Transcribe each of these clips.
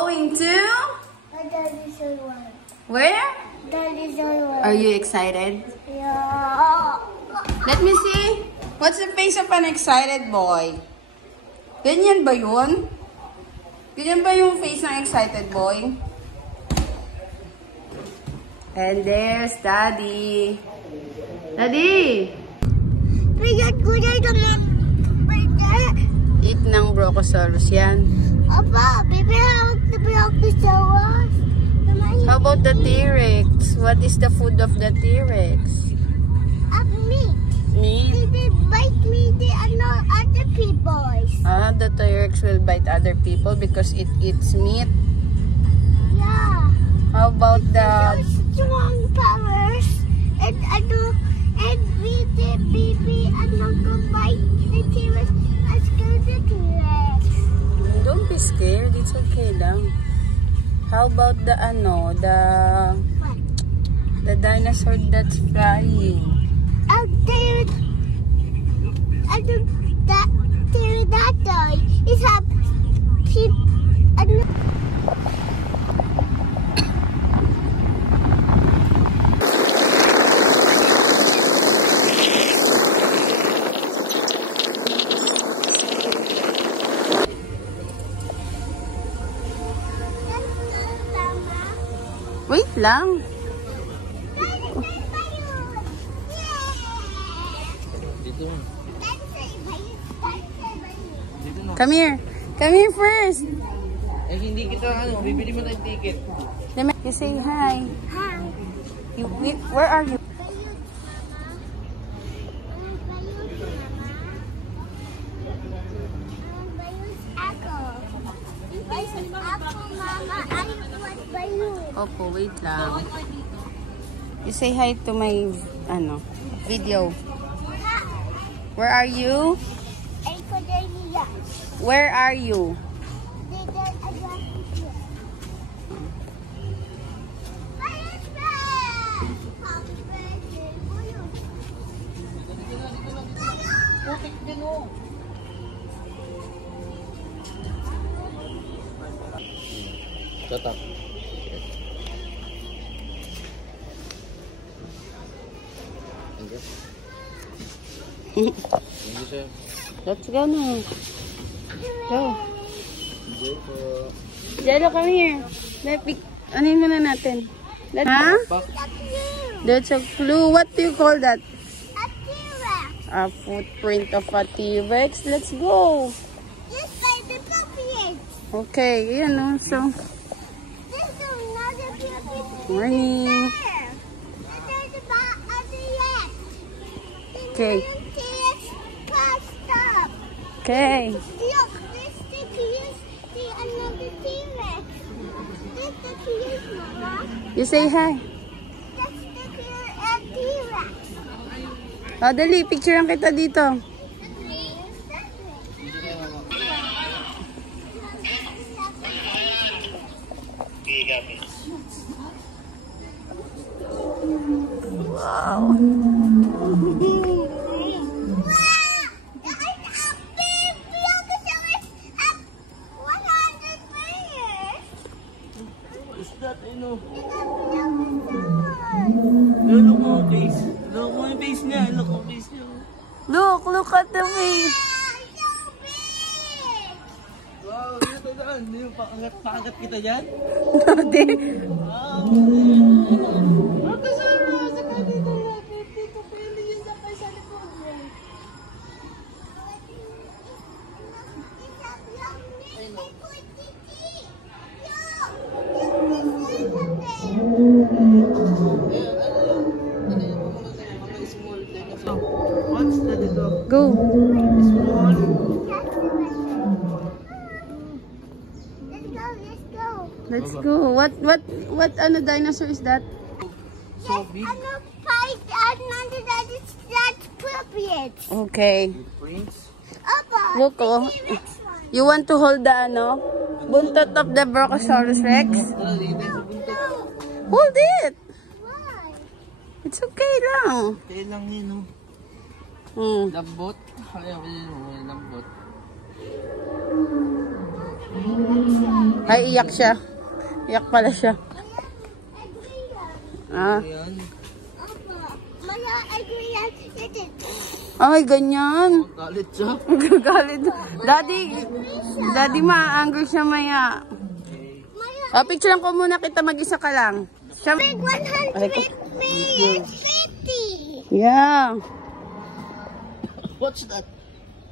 going to? Where? Are you excited? Yeah. Let me see. What's the face of an excited boy? Ganyan ba yun? Ganyan ba yung face ng excited boy? And there's Daddy. Daddy! Eat ng Brocosaurus yan. Apa, baby, hawak na Brocosaurus. How about the T-Rex? What is the food of the T-Rex? Meat. Meat? They bite me, they are not other people's. The T-Rex will bite other people because it eats meat. Yeah. How about the... Strong powers. And we the baby and not go bite the T-Rex. Let's go to T-Rex. Don't be scared. It's okay lang. How about the the dinosaur that's flying? That toy is a sheep. Wait lang. Come here. Come here first. Eh, hindi kita, bibili mo tayong ticket. You say hi. Hi. Where are you? Opo, wait lang. You say hi to my, video. Where are you? Where are you? Shut up. Thank you, sir. Let's go now. Go. Enjoy po. Jello, come here. Anin muna natin. Huh? That's a clue. What do you call that? A T-Rex. A footprint of a T-Rex. Let's go. This by the puppies. Okay, so. This is another puppy. Morning. There's a T-Rex. Okay. T-Rex passed up. Okay. Look, this the T-Rex. Another T-Rex. This the T-Rex, Mama. You say hi. That's the T-Rex. Dali, picturean kita dito. Wow. Is that, Look mo ang face. Look mo yung face niya. Look mo yung face niya. Look at the face. Wow, dito daan. Paangat kita dyan? Hindi. Wow. What's the dito? Go. Let's go. What dinosaur is that? So big. That's appropriate. Okay. Prince. Look, you want to hold the buntot of the Brocosaurus Rex? Hold it. Why? It's okay lang. Kaya lang yun, Hmm. Lambot. Ayaw, lambot. Ay, iyak siya. Iyak pala siya. Ah. Ayan. Maya, agreean. Ay, ganyan. Galit siya. Gagalit. Daddy ma-angry siya maya. Ah, picturean ko muna kita, mag-isa ka lang. Siya... Big 150. Yeah. What's that?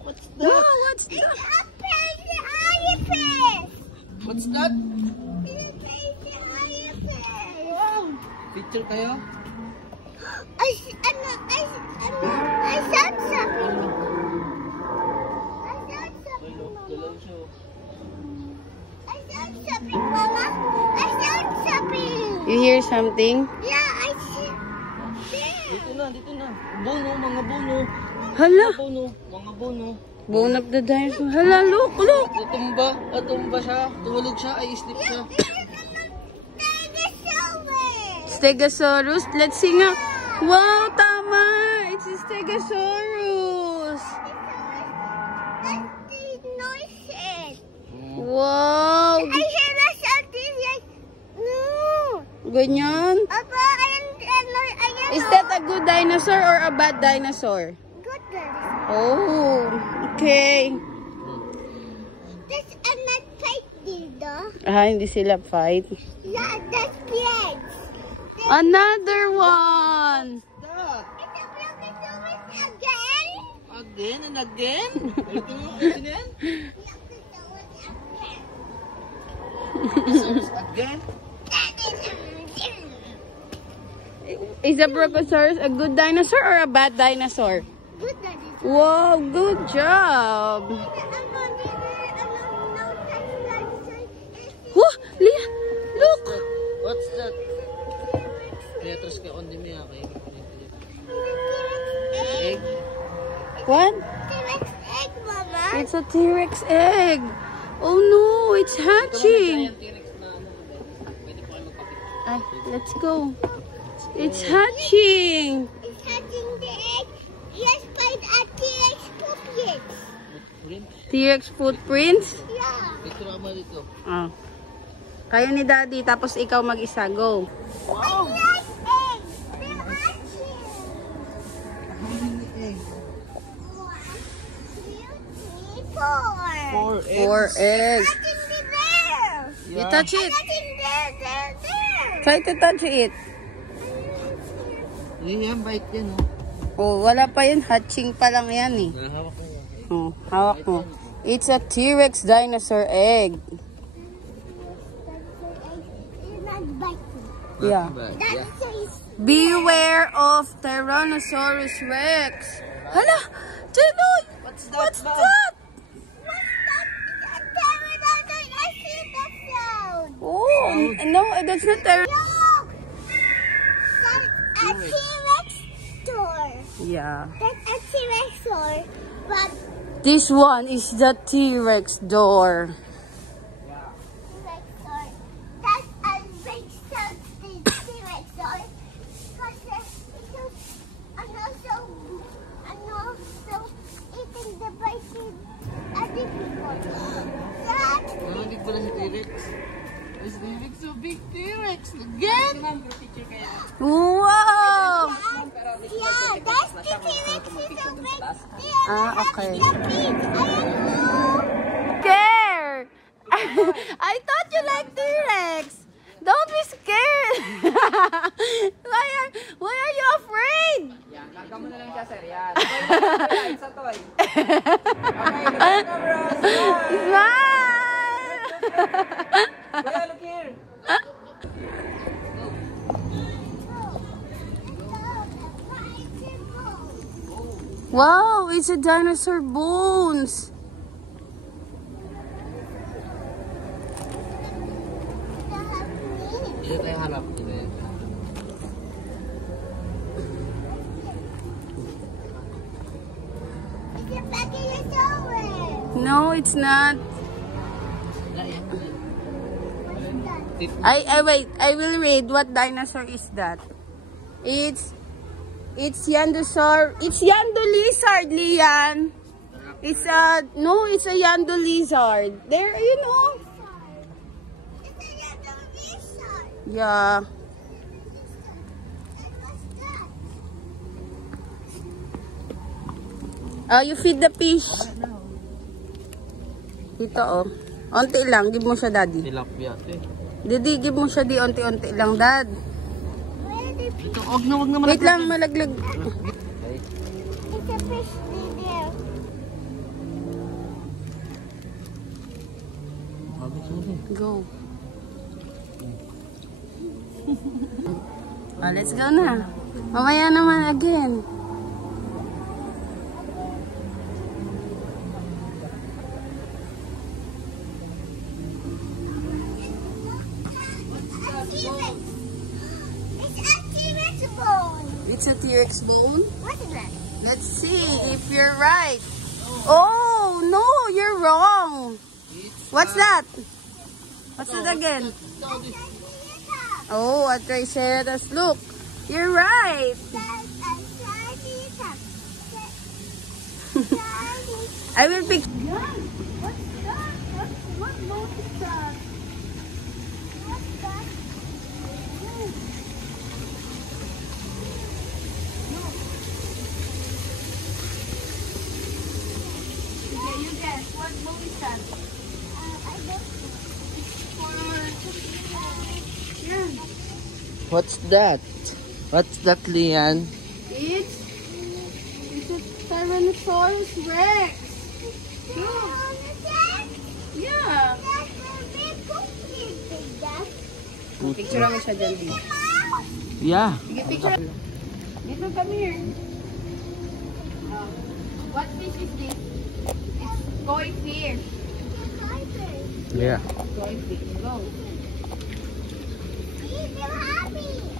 What's Wow, that? what's It's that? a crazy elephant. What's that? It's a crazy elephant. Picture kayo? I saw something. Dalaw siya. I saw something, Mama. I saw something. You hear something? Yeah, I see. There. Dito na. Bono, mga bono. Hala, Bono, mga bono. bone of the dinosaur. Hala, look. Natumba siya. Tumulog siya, ay sleep siya. Stegosaurus. Let's sing nga. Wow, tama. It's a Stegosaurus. That's the noises. Wow. I hear something like, no. Ganyan. Papa, I am Is that a good dinosaur or a bad dinosaur? good daddy. Oh, okay. That's a not fight, Dida. Ah, hindi sila fight. Yeah, that's kids. Another one. That. It's a Brachiosaurus again. Again and again? Ito yan? Brachiosaurus Again? again. That is Is a Brachiosaurus a good dinosaur or a bad dinosaur? good daddy. Wow, good job. Whoa, Leah, look. What's that? Petros ka on the me, okay? Egg? What? T-Rex egg, Mama. It's a T-Rex egg. Oh no, it's hatching. Ay, let's go. It's hatching. It's hatching the egg. Yes, but a T-Rex puppets. T-Rex footprints. Yeah. Picture ka mo dito. Oh. Kayo ni Daddy, tapos ikaw mag-isa. Go. Wow! Nice egg. They're hatching. Four. 4 eggs. Hatching there. You touch it. Hatching there. Try to touch it. Hindi yan, bite yan, Oh, wala pa yun. Hatching pa lang yan eh. Nahawak ko yan. Oh, hawak mo. It's a T-Rex dinosaur egg. It's not biting. Yeah. That says Beware of Tyrannosaurus Rex. Hala! Janoy! What's that? What's Bob? that? I see that sound. Oh, no, that's not Tyrannosaurus. Look! That's a T-Rex store. Yeah. That's a T-Rex store. But This one is the T-Rex door. T-Rex store. That's a big sound. T-Rex store. Because and also eating the bison other people. That Nanonig pala si T-Rex. Is T-Rex so big? T-Rex again? Wow! yeah, that's the T-Rex is so big. Ah, okay. That's the big. I don't know. Scared! I thought you liked T-Rex. Don't be scared. Why are you afraid? Yan, larga mo na lang siya, sir. Yan. Toy, it's a toy. Okay, look at the camera. Smile! Kuya, look here. Wow, it's a dinosaur bones. Dito tayo harap. It's a Brachiosaurus. No, it's not. What's that? Wait. I will read. What dinosaur is that? It's Yandosaur. It's Yando lizard, Lian. It's a Yando lizard. There, you know. Yeah. You feed the fish. Dito, oh. Onti lang. Give mo siya, Daddy. Tilapia. Didi, give mo siya di onti-onti lang, Dad. Ito, wag na Wait lang, malaglag. It's a fish there. Go. Let's go na. Mamaya naman again. It's a T-Rex bone. What is that? Let's see if you're right. Oh, no, you're wrong. What's that? What's that again? Oh, a Triceratops. Look, you're right. I will pick. What's that? What boat is that? What's that? Okay, you guess. What boat is that? I don't What's that? What's that, Lian? It's a Tyrannosaurus Rex. Yeah. Picture naman siya dyan dito. Yeah. Sige, picture. Dito, come here. What fish is this? It's koi fish. Yeah. Koi fish. Go.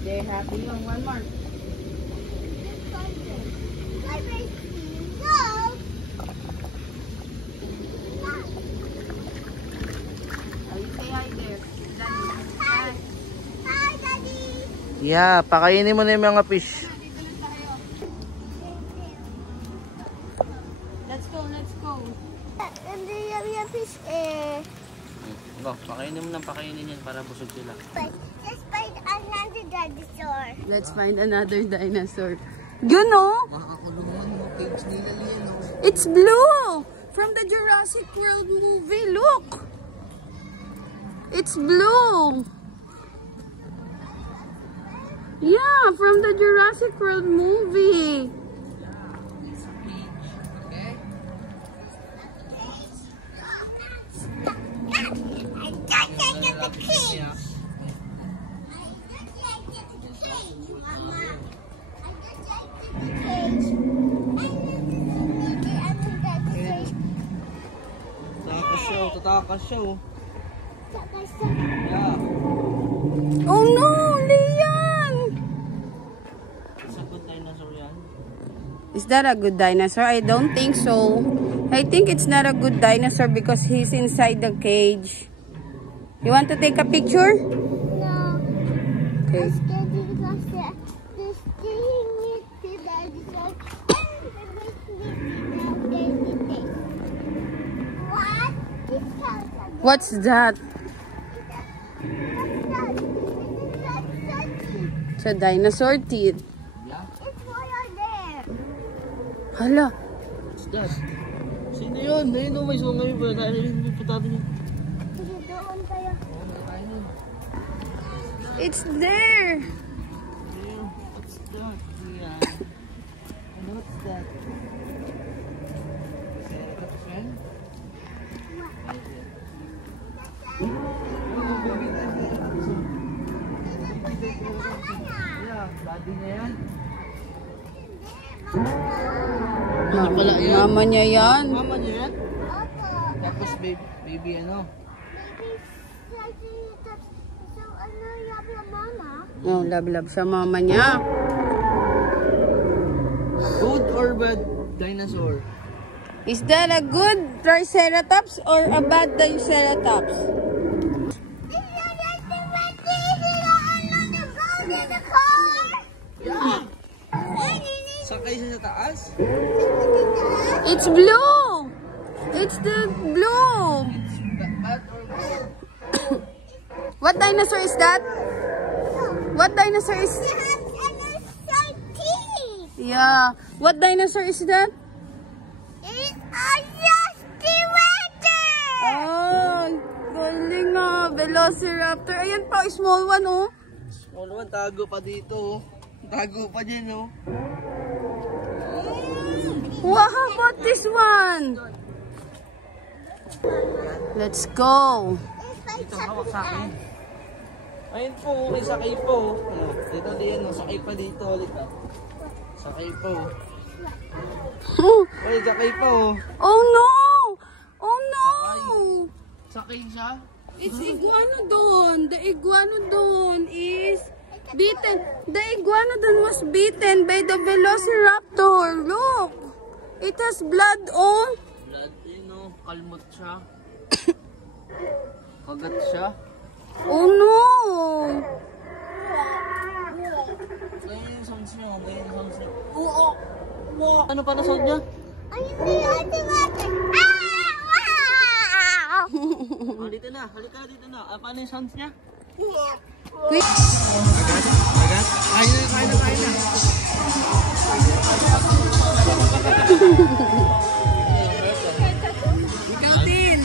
They're happy. One more. Say hi there. Daddy. Hi, Daddy. Yeah, pakainin mo na yung mga fish. Dito na tayo. Let's go, let's go. And the yummy fish Go, pakainin mo na pakainin yan para busog sila. let's find another dinosaur. Let's find another dinosaur. You know? It's blue! From the Jurassic World movie. Look! It's blue! Yeah, from the Jurassic World movie. I got the cage. Tatakas siya, oh. Yeah. Oh no, Lian! It's a good dinosaur yan. Is that a good dinosaur? I don't think so. I think it's not a good dinosaur because he's inside the cage. You want to take a picture? No. Okay. I'm scared because this thing is the dinosaur. What? What's This house. that? What's that? It's a dinosaur teeth. It's wire there. Hala. What's that? Sino yun? Ayun, oh, may sungay ba? Narinig mo pa natin yun. Sige, doon tayo. It's there. What's that? Yeah. What's that? Ceratops yan? Yeah, daddy niya yan. Mama niya yan. Mama niya yan? Opo. Tapos baby ano? Maybe Triceratops. So, ano yung mama? Oh, love siya mama niya. Good or bad dinosaur? Is that a good Triceratops or a bad Triceratops? Yeah! Sakay siya sa taas? It's blue! It's the blue! Bad or good? What dinosaur is that? What dinosaur is... It has dinosaur teeth. Yeah. What dinosaur is that? It's a Velociraptor. Oh, galing nga. Velociraptor. Ayan pa, small one, oh. Small one, tago pa dito. Tago pa dyan, oh. Wow, how about this one? Let's go. It's Ito, hawak sa akin. Ayun po, may sakay po. Ano, dito din, no? Sakay pa dito ulit. Ah. Sakay po. Ay, sakay po. Oh no! Oh no! Sakay siya? It's iguanodon. The iguanodon is beaten. The iguanodon was beaten by the velociraptor. Look! It has blood on. Blood, yun, no? Kalmot siya. Kagat siya. Oh no! Ngayon yung sounds niyo. Ngayon yung sounds niyo. Oo! Ano pa na sound niya? Ayun na yung Velociraptor. Oh, dito na. Halika dito na. Paano yung sounds niya? Quick! Agat? Kain na, kain na, kain na. Ikaw din!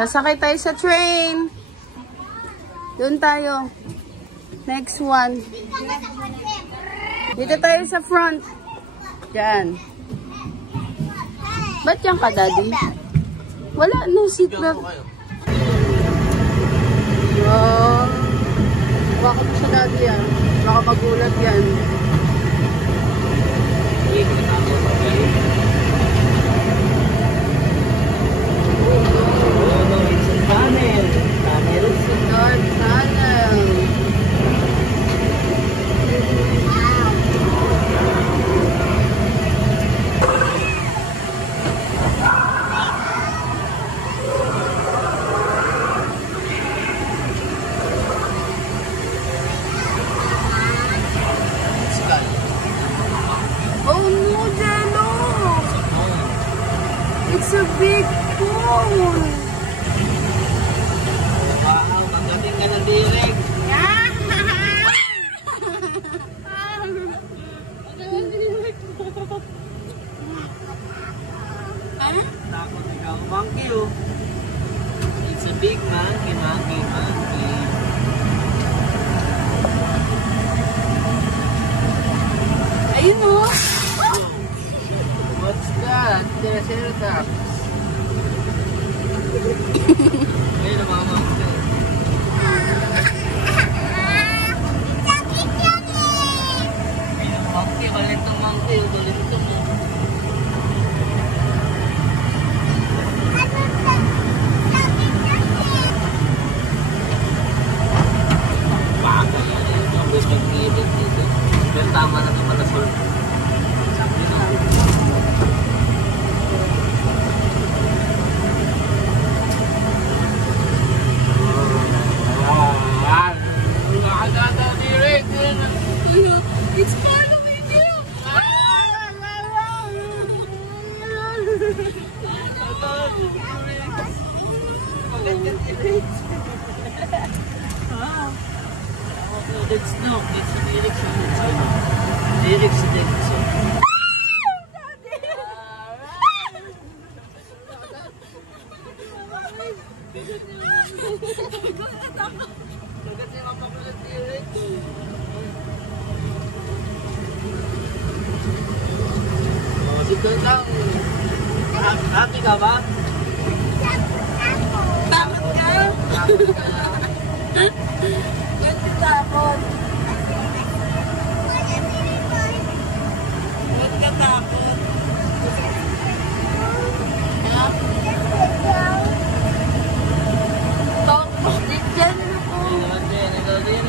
Sasakay tayo sa train. Doon tayo. Next one. Dito tayo sa front. Diyan. Ba't yan ka, Daddy? Wala, no seatbelt. Wow. Baka mo siya, Daddy, ah. Baka magulat yan. Tunnel. North Tunnel. Oh no, Jello! It's a big phone! Wow, magaling ka na direct. Takot ikaw, monkey oh. It's a big monkey, monkey, monkey. Ayun oh! What's that? Triceratops. Ayun, mga monkey. Ayun, monkey, kulit itong monkey, kulit itong monkey. Bagay yan eh. Tapos mag-iibig dito. Pero tama na ito pala sol. It's following you! It's no, it's an erection. Lyrics dito. Dito lang. Happy ka ba? Takot ka? Happy ka na? Ba't ka takot? Ba't ka takot? Ha? Takot din dyan ako. Ito din.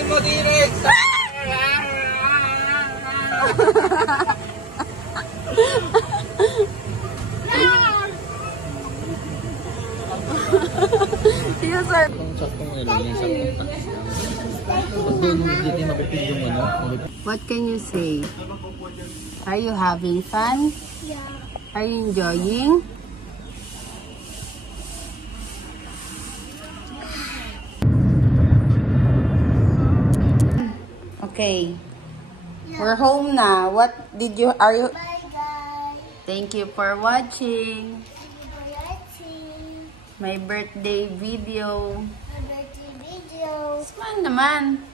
Daddy mo, Direk! Yes, sir. What can you say? Are you having fun? Yeah. Are you enjoying? Okay. We're home now. Are you? Bye guys. Thank you for watching Thank you for watching my birthday video. my birthday video. Smile naman.